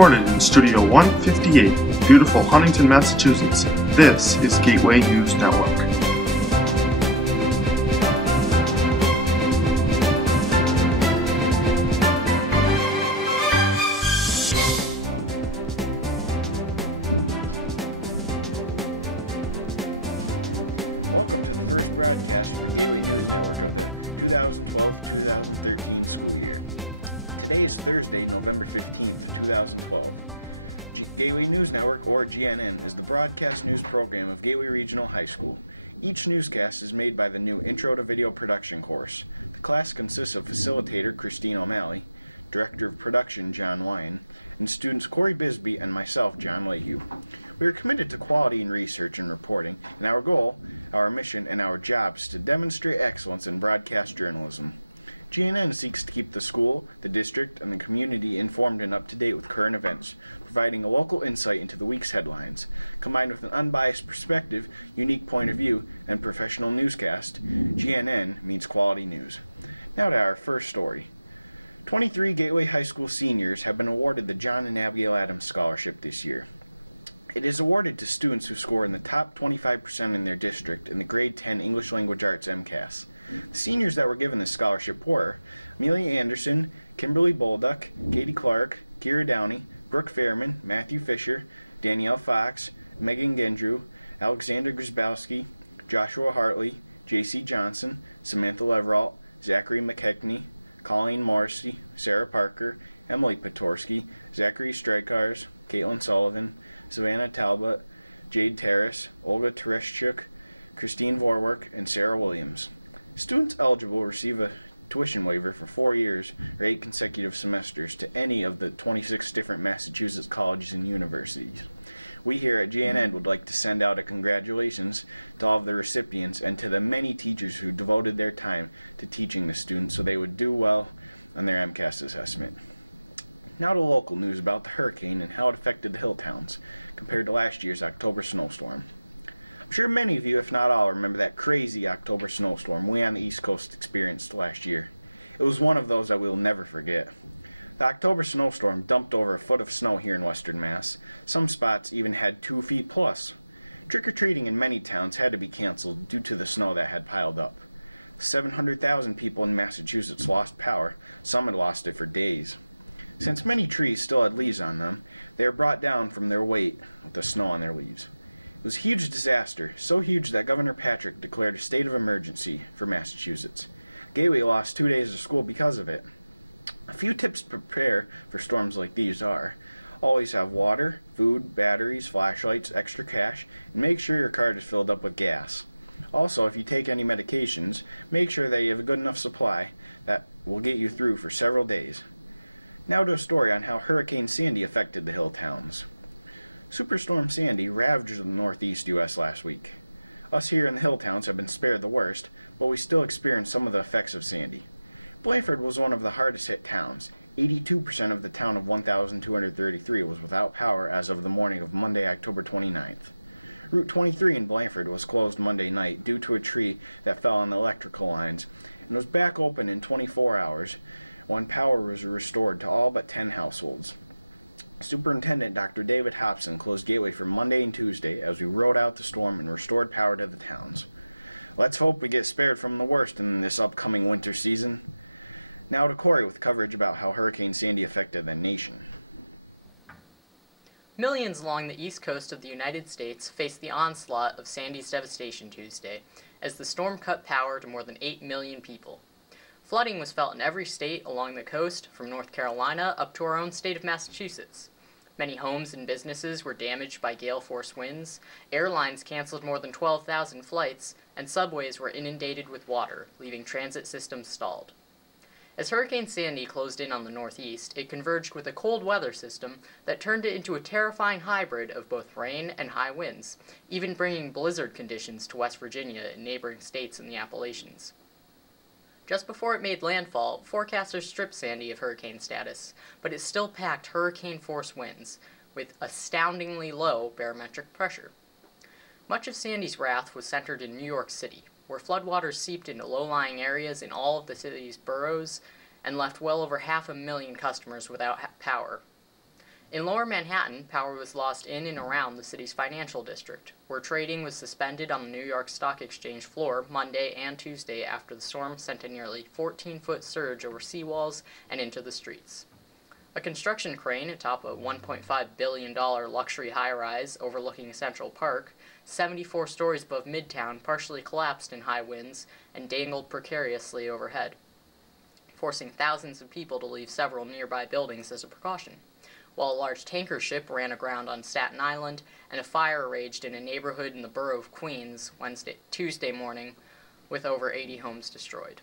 Recorded in Studio 158 in beautiful Huntington, Massachusetts, this is Gateway News Network. Welcome to the first broadcast for Gateway News Network of the 2012-2013 school year. Today is Thursday, November 15th, 2012. Gateway News Network, or GNN, is the broadcast news program of Gateway Regional High School. Each newscast is made by the new Intro to Video Production course. The class consists of facilitator Christine O'Malley, director of production John Wyan, and students Corey Bisbee and myself, John Lehue. We are committed to quality in research and reporting, and our goal, our mission, and our job is to demonstrate excellence in broadcast journalism. GNN seeks to keep the school, the district, and the community informed and up to date with current events, providing a local insight into the week's headlines. Combined with an unbiased perspective, unique point of view, and professional newscast, GNN means quality news. Now to our first story. 23 Gateway High School seniors have been awarded the John and Abigail Adams Scholarship this year. It is awarded to students who score in the top 25% in their district in the Grade 10 English Language Arts MCAS. The seniors that were given this scholarship were Amelia Anderson, Kimberly Bolduck, Katie Clark, Kira Downey, Brooke Fairman, Matthew Fisher, Danielle Fox, Megan Gendrew, Alexander Grzybowski, Joshua Hartley, J.C. Johnson, Samantha Leveralt, Zachary McKechnie, Colleen Morrissey, Sarah Parker, Emily Petorsky, Zachary Strykars, Caitlin Sullivan, Savannah Talbot, Jade Terrace, Olga Tereshchuk, Christine Vorwerk, and Sarah Williams. Students eligible receive a tuition waiver for 4 years or 8 consecutive semesters to any of the 26 different Massachusetts colleges and universities. We here at GNN would like to send out a congratulations to all of the recipients and to the many teachers who devoted their time to teaching the students so they would do well on their MCAS assessment. Now to local news about the hurricane and how it affected the hill towns compared to last year's October snowstorm. I'm sure many of you, if not all, remember that crazy October snowstorm we on the East Coast experienced last year. It was one of those that we'll never forget. The October snowstorm dumped over a foot of snow here in Western Mass. Some spots even had 2 feet plus. Trick-or-treating in many towns had to be canceled due to the snow that had piled up. 700,000 people in Massachusetts lost power. Some had lost it for days. Since many trees still had leaves on them, they were brought down from their weight with the snow on their leaves. It was a huge disaster, so huge that Governor Patrick declared a state of emergency for Massachusetts. Gateway lost 2 days of school because of it. A few tips to prepare for storms like these are: always have water, food, batteries, flashlights, extra cash, and make sure your card is filled up with gas. Also, if you take any medications, make sure that you have a good enough supply that will get you through for several days. Now to a story on how Hurricane Sandy affected the hill towns. Superstorm Sandy ravaged the northeast U.S. last week. Us here in the hill towns have been spared the worst, but we still experienced some of the effects of Sandy. Blanford was one of the hardest hit towns. 82% of the town of 1,233 was without power as of the morning of Monday, October 29th. Route 23 in Blanford was closed Monday night due to a tree that fell on the electrical lines and was back open in 24 hours when power was restored to all but 10 households. Superintendent Dr. David Hobson closed Gateway for Monday and Tuesday as we rode out the storm and restored power to the towns. Let's hope we get spared from the worst in this upcoming winter season. Now to Corey with coverage about how Hurricane Sandy affected the nation. Millions along the east coast of the United States faced the onslaught of Sandy's devastation Tuesday as the storm cut power to more than 8 million people. Flooding was felt in every state along the coast, from North Carolina up to our own state of Massachusetts. Many homes and businesses were damaged by gale-force winds, airlines canceled more than 12,000 flights, and subways were inundated with water, leaving transit systems stalled. As Hurricane Sandy closed in on the northeast, it converged with a cold weather system that turned it into a terrifying hybrid of both rain and high winds, even bringing blizzard conditions to West Virginia and neighboring states in the Appalachians. Just before it made landfall, forecasters stripped Sandy of hurricane status, but it still packed hurricane-force winds, with astoundingly low barometric pressure. Much of Sandy's wrath was centered in New York City, where floodwaters seeped into low-lying areas in all of the city's boroughs and left well over 500,000 customers without power. In Lower Manhattan, power was lost in and around the city's financial district, where trading was suspended on the New York Stock Exchange floor Monday and Tuesday after the storm sent a nearly 14-foot surge over seawalls and into the streets. A construction crane atop a $1.5 billion luxury high-rise overlooking Central Park, 74 stories above Midtown, partially collapsed in high winds and dangled precariously overhead, forcing thousands of people to leave several nearby buildings as a precaution, while a large tanker ship ran aground on Staten Island and a fire raged in a neighborhood in the borough of Queens Tuesday morning, with over 80 homes destroyed.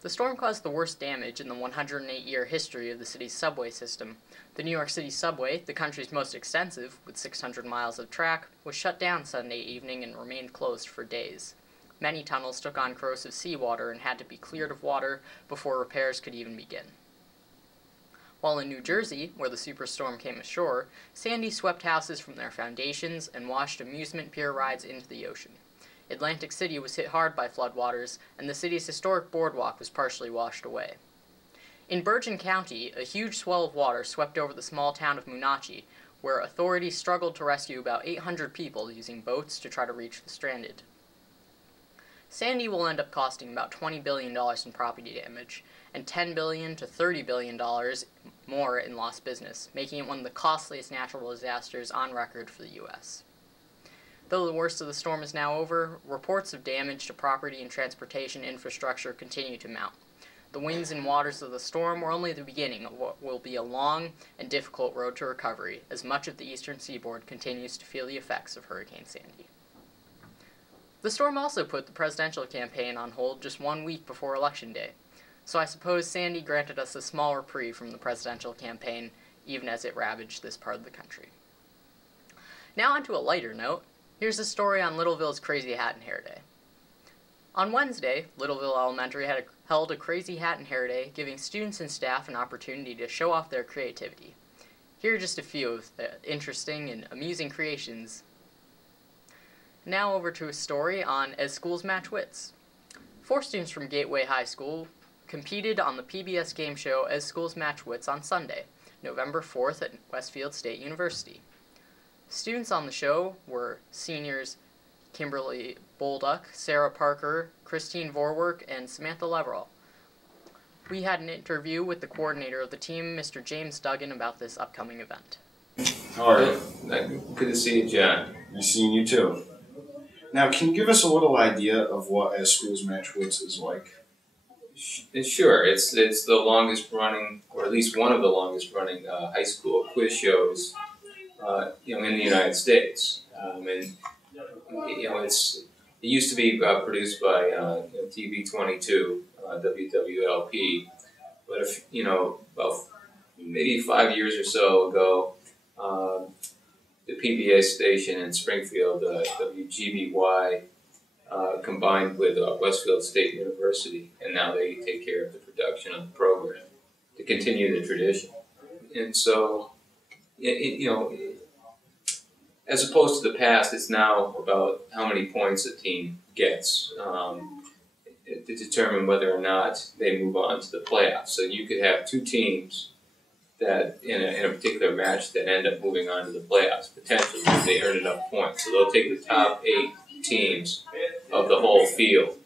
The storm caused the worst damage in the 108-year history of the city's subway system. The New York City subway, the country's most extensive, with 600 miles of track, was shut down Sunday evening and remained closed for days. Many tunnels took on corrosive seawater and had to be cleared of water before repairs could even begin. While in New Jersey, where the superstorm came ashore, Sandy swept houses from their foundations and washed amusement pier rides into the ocean. Atlantic City was hit hard by floodwaters, and the city's historic boardwalk was partially washed away. In Bergen County, a huge swell of water swept over the small town of Moonachie, where authorities struggled to rescue about 800 people using boats to try to reach the stranded. Sandy will end up costing about $20 billion in property damage, and $10 billion to $30 billion more in lost business, making it one of the costliest natural disasters on record for the U.S. Though the worst of the storm is now over, reports of damage to property and transportation infrastructure continue to mount. The winds and waters of the storm were only the beginning of what will be a long and difficult road to recovery, as much of the eastern seaboard continues to feel the effects of Hurricane Sandy. The storm also put the presidential campaign on hold just 1 week before Election Day, so I suppose Sandy granted us a small reprieve from the presidential campaign, even as it ravaged this part of the country. Now onto a lighter note, here's a story on Littleville's Crazy Hat and Hair Day. On Wednesday, Littleville Elementary held a Crazy Hat and Hair Day, giving students and staff an opportunity to show off their creativity. Here are just a few of the interesting and amusing creations. Now over to a story on As Schools Match Wits. 4 students from Gateway High School competed on the PBS game show As Schools Match Wits on Sunday, November 4th at Westfield State University. Students on the show were seniors Kimberly Bolduck, Sarah Parker, Christine Vorwerk, and Samantha Leverall. We had an interview with the coordinator of the team, Mr. James Duggan, about this upcoming event. All right. Good to see you, John. Nice seeing you too. Now, can you give us a little idea of what As Schools Match Wits is like? Sure. It's the longest running, or at least one of the longest running high school quiz shows, in the United States. It used to be produced by TV 22, WWLP, but about maybe 5 years or so ago, the PBS station in Springfield, WGBY, combined with Westfield State University, and now they take care of the production of the program to continue the tradition. And so, as opposed to the past, it's now about how many points a team gets to determine whether or not they move on to the playoffs. So you could have 2 teams that in a particular match that end up moving on to the playoffs, potentially, if they earn enough points. So they'll take the top 8 teams of the whole field.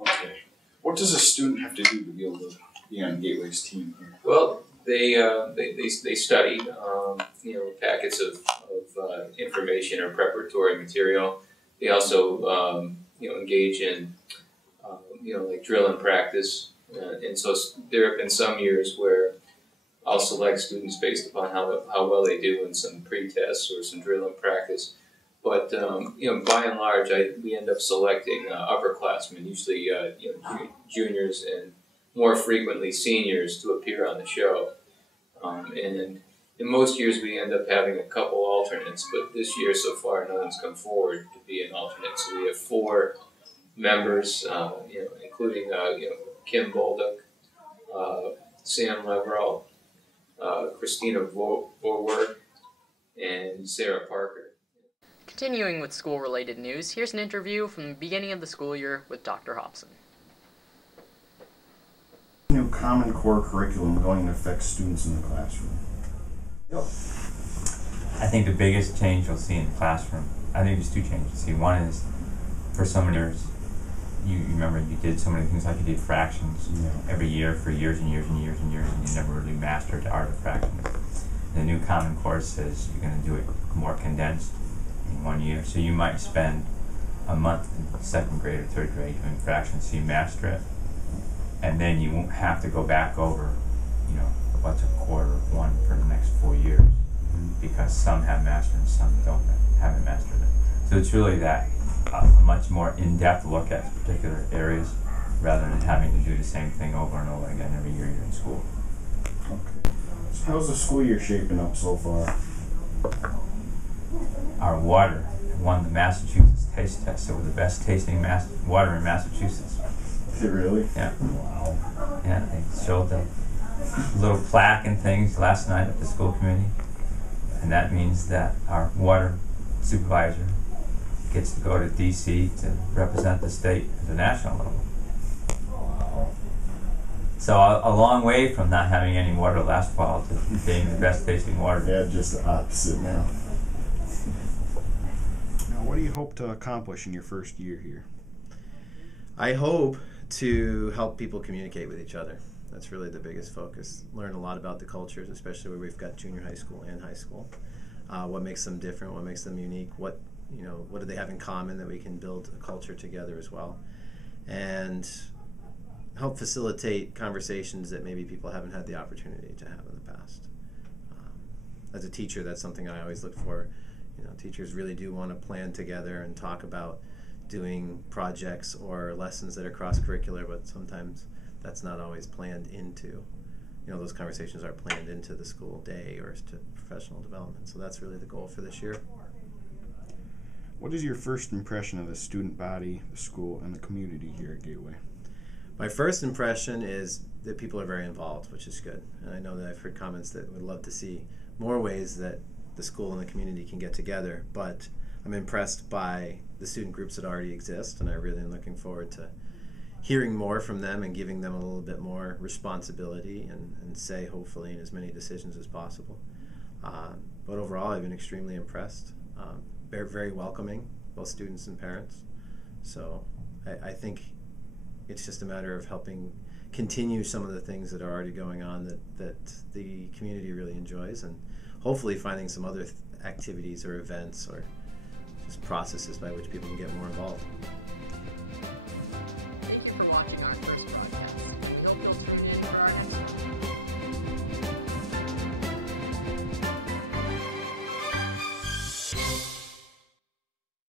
Okay. What does a student have to do to be able to be on Gateway's team here? Well, they study, packets of information or preparatory material. They also, engage in, like drill and practice. And so there have been some years where I'll select students based upon how well they do in some pre-tests or some drill and practice. But by and large, we end up selecting upperclassmen, usually juniors and more frequently seniors, to appear on the show. And in most years, we end up having a couple alternates, but this year so far, no one's come forward to be an alternate. So we have 4 members, including Kim Bolduck, Sam Leverall, Christina Vorwerk, and Sarah Parker. Continuing with school-related news, here's an interview from the beginning of the school year with Dr. Hobson. new Common Core curriculum going to affect students in the classroom? Yep. I think the biggest change you'll see in the classroom, I think there's two changes you'll see. One is, for some years, you remember you did so many things, like you did fractions every year for years and years and years and years, and you never really mastered the art of fractions. The new Common Core says you're going to do it more condensed in 1 year. So you might spend a month in second grade or third grade doing fractions, so you master it, and then you won't have to go back over, what's a quarter of one for the next 4 years, because some have mastered and some haven't mastered it. So it's really that a much more in-depth look at particular areas, rather than having to do the same thing over and over again every year you're in school. Okay. So how's the school year shaping up so far? Our water won the Massachusetts taste test, so we're the best tasting water in Massachusetts. Is it really? Yeah. Wow. Yeah, they showed the little plaque and things last night at the school committee, and that means that our water supervisor gets to go to D.C. to represent the state at the national level. So a long way from not having any water last fall to being the best tasting water. Yeah, just the opposite now. Now, what do you hope to accomplish in your first year here? I hope to help people communicate with each other. That's really the biggest focus. Learn a lot about the cultures, especially where we've got junior high school and high school. What makes them different? What makes them unique? What do they have in common that we can build a culture together as well? And help facilitate conversations that maybe people haven't had the opportunity to have in the past. As a teacher, that's something I always look for. Teachers really do want to plan together and talk about doing projects or lessons that are cross-curricular, but sometimes that's not always planned into, those conversations are planned into the school day or to professional development. So that's really the goal for this year. What is your first impression of the student body, the school, and the community here at Gateway? My first impression is that people are very involved, which is good. And I know that I've heard comments that would love to see more ways that the school and the community can get together, but I'm impressed by the student groups that already exist, and I really am looking forward to hearing more from them and giving them a little bit more responsibility and say, hopefully, in as many decisions as possible. But overall, I've been extremely impressed. They're very welcoming, both students and parents. So I think it's just a matter of helping continue some of the things that are already going on that the community really enjoys, and hopefully finding some other activities or events or just processes by which people can get more involved. Thank you for watching our first broadcast, and we hope you'll tune in for our next one.